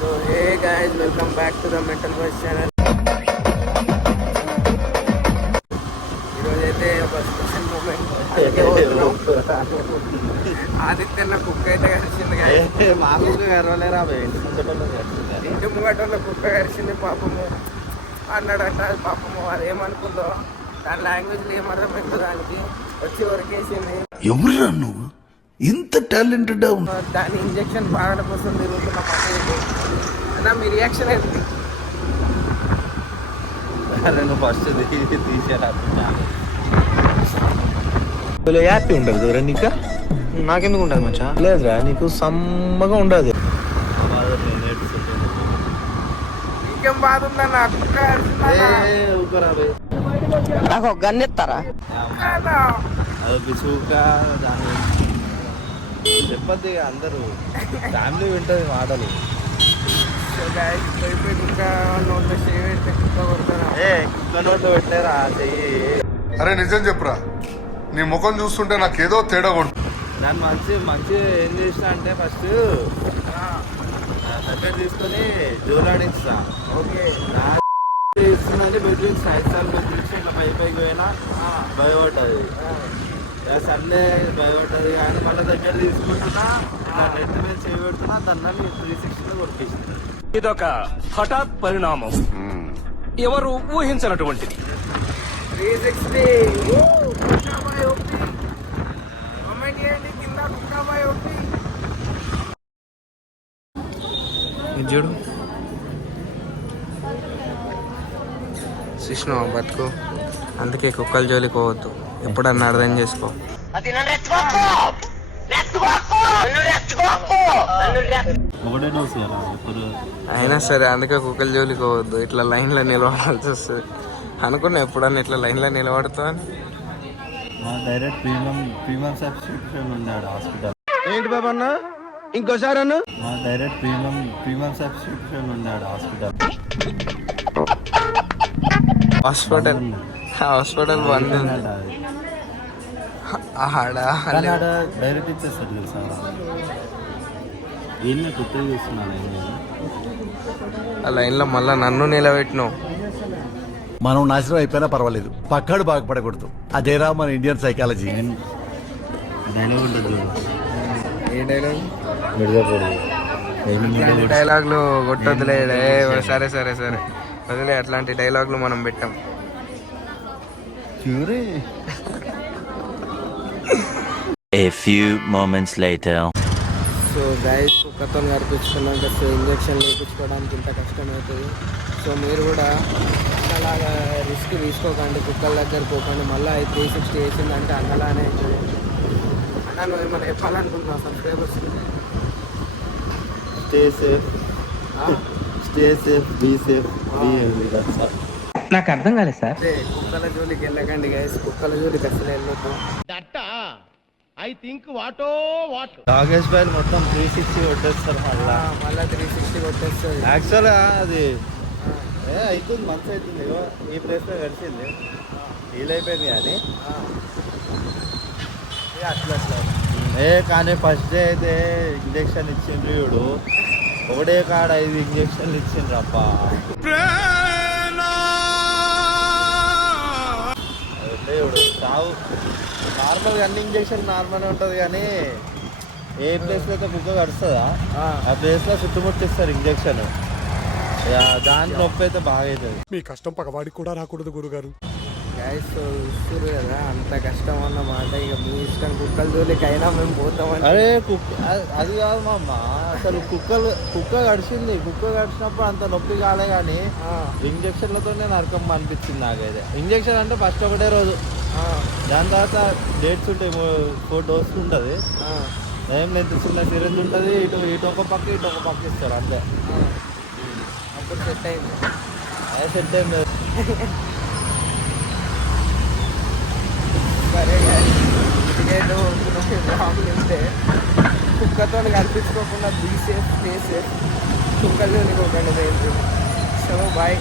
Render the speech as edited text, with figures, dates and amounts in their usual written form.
So hey guys, welcome back to the mental boys channel. ఈరోజు అయితే ఒక special moment. ఆదిత్యన్న కుక్క అయితే కలిసింది guys. మా కుక్క గర్వలేరా ఇంటి ముంగటలో కుక్క కలిసింది పాపము అన్నాడంట. పాపము అది ఏమనుకుందో, దాని లాంగ్వేజ్లో ఏమర్థమైందో దానికి వచ్చి వరకేసింది. ఎవరురా నువ్వు ఇంత టాలెంటెడ్? దాని ఇంజెక్షన్ బాగా కోసం తిరుగుతున్న పక్కన అన్న మీ రియాక్షన్ ఏంటి? నువ్వు ఫస్ట్ తీసేరా. హ్యాపీ ఉండదు దూరం నీకు. నాకెందుకు ఉండదు మచ్చా? లేదురా, నీకు సమ్మగా ఉండదు. ఇంకేం బాధ ఉందన్న కుక్క నాకు ఒక గన్ ఇస్తారా? అది సూక దాని చెప్పద్ది, అందరూ ఫ్యామిలీ వింటుంది మాటలు. కుక్క నోట్లో చేయి పెడితే కుక్క కొడతారా? కుక్క నోట్లో పెట్టలేరా చెయ్యి. అరే నిజం చెప్పురా, నీ ముఖం చూస్తుంటే నాకేదో తేడా కొడుతుంది. దాన్ని మంచి ఏం చేసిన అంటే ఫస్ట్ దగ్గర తీసుకొని జోలాడిస్తా. ఓకే ఇస్తుందంటే బెడ్రూమ్స్ 5 సార్లు బెడ్రూమ్స్ ఇట్లా పైకి పోయినా భయపడ్డది. సర్లే భయపడ్డది కానీ మళ్ళీ దగ్గర తీసుకుంటున్నా, నెట్ మీద చేయబెడుతున్నా, దాన్ని 360లో కొరికేసింది. ఇదొక హఠాత్ పరిణామం, ఎవరు ఊహించినటువంటిది. 360 కామెంట్ చేయండి కింద కుక్కాబాయ్ ఒకటి. చూడు కృష్ణ బతుకు, అందుకే కుక్కల జోలికి పోవద్దు. ఎప్పుడన్నా అర్థం చేసుకో. ఒకటే డోస్ ఇప్పుడు అయినా సరే అందుకే కుక్కల జోలికి పోవద్దు. ఇట్లా లైన్లో నిలబడాల్సి వస్తుంది. అనుకున్నా ఎప్పుడన్నా ఇట్లా లైన్లో నిలబడతా అని. డైరెక్ట్ ప్రీమియం సబ్స్క్రిప్షన్ ఉన్నాడు హాస్పిటల్. ఏంటి బాబా అన్న, ఇంకోసారి అన్న. డైరెక్ట్ ప్రీమియం సబ్స్క్రిప్షన్ ఉన్నాడు హాస్పిటల్. హాస్పిటల్ బంద్ ఉంది. డైరెక్ట్ ఇచ్చేస్తాడు తెలుసా. ఏం కొత్తగా చూస్తున్నాను ఆ లైన్లో మళ్ళీ నన్ను నిలబెట్టినావు. మనం నాశనం అయిపోయినా పర్వాలేదు, పక్కాడు బాగుపడకూడదు. అదేరా మన ఇండియన్ సైకాలజీ. డైలాగ్ ఉంటుంది. ఏ డైలాగ్? మిర్జాపూర్ డైలాగులు కొట్టొద్దులే. సరే సరే సరే వదిలే, అట్లాంటి డైలాగులు మనం పెట్టాం. చూరే. A few moments later. So guys, కుక్కతో నడిపించుకున్నాక సో ఇంజక్షన్ వేయించుకోవడానికి ఇంత కష్టమవుతుంది. సో మీరు కూడా అలాగా రిస్క్ తీసుకోకండి, కుక్కల దగ్గర పోకండి. మళ్ళీ 360 వేసిందంటే అన్నలానే అవుతుంది. అన్న నువ్వు ఏమైనా చెప్పాలనుకుంటున్నావు subscribers? Stay safe, be safe, నాకు అర్థం కాలేదు సార్. అదే కుక్కల జోలికి వెళ్ళకండి గైస్, కుక్కల జోలికి అసలు వెళ్ళొద్దు. డాగేష్ బాయ్ మొత్తం 360 కొట్టేస్తారు. మళ్ళీ 360 కొట్టేస్తుంది. యాక్చువల్గా అది అవుతుంది, మంచి అవుతుంది. ఈ ప్లేస్లో కలిసింది, హీల్ అయిపోయింది. కానీ అట్లా కానీ ఫస్ట్ డే అయితే ఇంజక్షన్ ఇచ్చిండ్రు. చూడు ఒకటే కాడ 5 ఇంజక్షన్లు ఇచ్చిండ్రు అప్ప. చూడు చావు నార్మల్గా అన్ని ఇంజక్షన్ నార్మల్గా ఉంటుంది. కానీ ఏ ప్లేస్లో అయితే కుక్క కడుస్తుందా ఆ ప్లేస్లో చుట్టుముట్టిస్తారు ఇంజక్షన్. దాని నొప్పి అయితే బాగా అవుతుంది. మీ కష్టం పగవాడికి కూడా రాకూడదు గురుగారు. గైస్ చూస్తారు కదా, అంత కష్టం అన్నమాట. ఇక మీ ఇష్టం, కుక్కల జోలికి అయినా మేము పోతామని. అరే అది కాదు మా అమ్మ, అసలు కుక్క గడిచింది. కుక్క గడిచినప్పుడు అంత నొప్పి కాలే, కానీ ఇంజక్షన్లతోనే నరకం అనిపించింది నాకైతే. ఇంజక్షన్ అంటే ఫస్ట్ ఒకటే రోజు, దాని తర్వాత డేట్స్ ఉంటాయి, 4 డోస్ ఉంటుంది. ఏం లేదు, చిన్న సిరంజ్ ఉంటుంది. ఇటు ఒక పక్క ఇటు ఒక పక్క ఇస్తారు అంతే. అప్పుడు సెట్ అయింది. అదే సెట్ అయింది. సరే ఇదేదో ఉంటే కుక్కతో కనిపించుకోకుండా బీ సేఫ్, స్టే సేఫ్, కుక్కలు నీకు ఒక సో బాయ్.